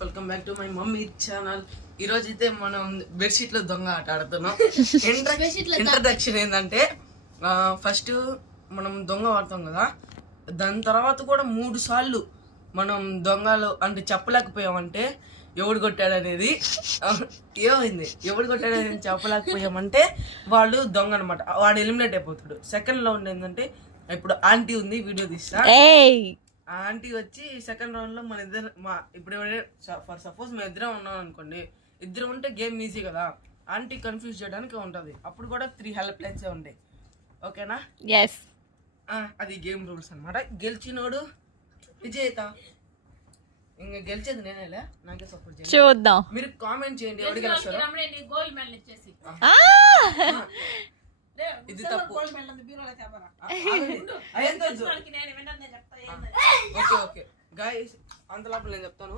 Welcome back to my mummy channel. ఈ రోజు అయితే మనం బెడ్షీట్ లో దొంగ ఆట ఆడుతున్నాం. ఇంట్రడక్షన్ ఏంటంటే ఫస్ట్ మనం దొంగ ఆడతాం కదా, దాని తర్వాత కూడా 3 సార్లు మనం దొంగలు అంటే చెప్పలేకపోయామంటే ఎవడు కొట్టాడనేది ఏమైంది, ఎవడు కొట్టాడనేది చెప్పలేకపోయామంటే వాళ్ళు దొంగ అనమాట, వాడు ఎలిమినేట్ అయిపోతాడు. సెకండ్ రౌండ్ ఏంటంటే ఇప్పుడు ఆంటీ ఉంది, వీడియో తీస్తా. ఆ ఆంటీ వచ్చి సెకండ్ రౌండ్ లో మన ఇద్దరు ఇప్పుడు ఫర్ సపోజ్ మేము ఇద్దరం ఉన్నాం అనుకోండి, ఇద్దరు ఉంటే గేమ్ ఈజీ కదా, ఆంటీ కన్ఫ్యూజ్ చేయడానికి ఉంటది. అప్పుడు కూడా 3 హెల్ప్ లైన్స్ ఉంటాయి. ఓకేనా? అది గేమ్ రూల్స్ అనమాట. గెలిచినోడు విజేత. ఇంకా గెలిచేది నేనేలే, నాకే సపోర్ట్ చేయండి. చూద్దాం, మీరు కామెంట్ చేయండి ఎవరు గెలుస్తారో. ఇది తప్పు. ఓకే గైస్, అంత లోపల నేను చెప్తాను.